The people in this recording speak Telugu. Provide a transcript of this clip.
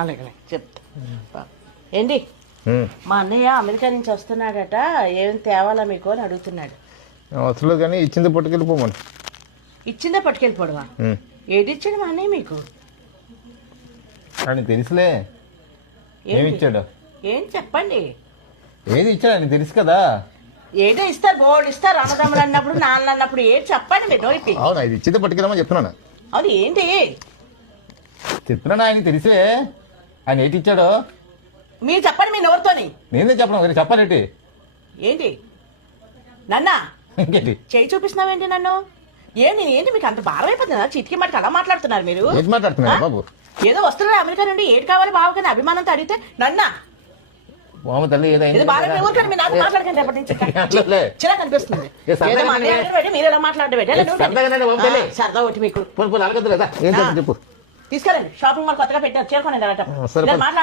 అలాగే చెప్తా. ఏంటి మా అన్నయ్య అమెరికా నుంచి వస్తున్నాడట, ఏం తేవాలా మీకు అని అడుగుతున్నాడు. అవసరం లేదు కానీ ఇచ్చింది పట్టుకెళ్ళిపోమని. ఇచ్చిందే పట్టుకెళ్ళిపోవడమా? ఏది ఇచ్చాడు మా అన్నయ్య మీకు? అని తెలుసులే. ఏమి ఇచ్చాడు? ఏం చెప్పండి. ఏది ఇచ్చాడు అని తెలుసు కదా. ఏదో ఇస్తారు, బోర్డు ఇస్తారు, అన్నదమ్ములు అన్నప్పుడు నాన్న అన్నప్పుడు ఏది చెప్పండి మీరు. అవునా, ఇది ఇచ్చింది పట్టుకెళ్ళమని చెప్తున్నాను. అవును ఏంటి చెప్తున్నాను, ఆయన తెలిసే. ఆయన ఏంటి ఇచ్చాడో మీరు చెప్పండి మీ నోరుతోని. నేనే చెప్పను, మీరు చెప్పాలేంటి? ఏంటి నన్నా ఇంకేంటి చేయి చూపిస్తున్నావేంటి నన్ను? ఏంటి మీకు అంత భారం అయిపోతుందా? చిటికి మటుకు అలా మాట్లాడుతున్నారు మీరు. ఏంటి మాట్లాడుతున్నారు బాబు? ఏదో వస్తున్నారు అమెరికా నుండి, ఏది కావాలి బాబు కానీ అభిమానంతో అడిగితే నన్నా మామ తల్లి మాట్లాడకండి. రేపటి నుంచి చిరా కనిపిస్తుంది. మీరు ఎలా మాట్లాడబెట్టి సరదా ఒకటి మీకు చెప్పు. తీసుకెళ్ళండి. షాపింగ్ మాల్ కొత్తగా పెట్టారు, చేరుకోండి. మాట్లాడండి.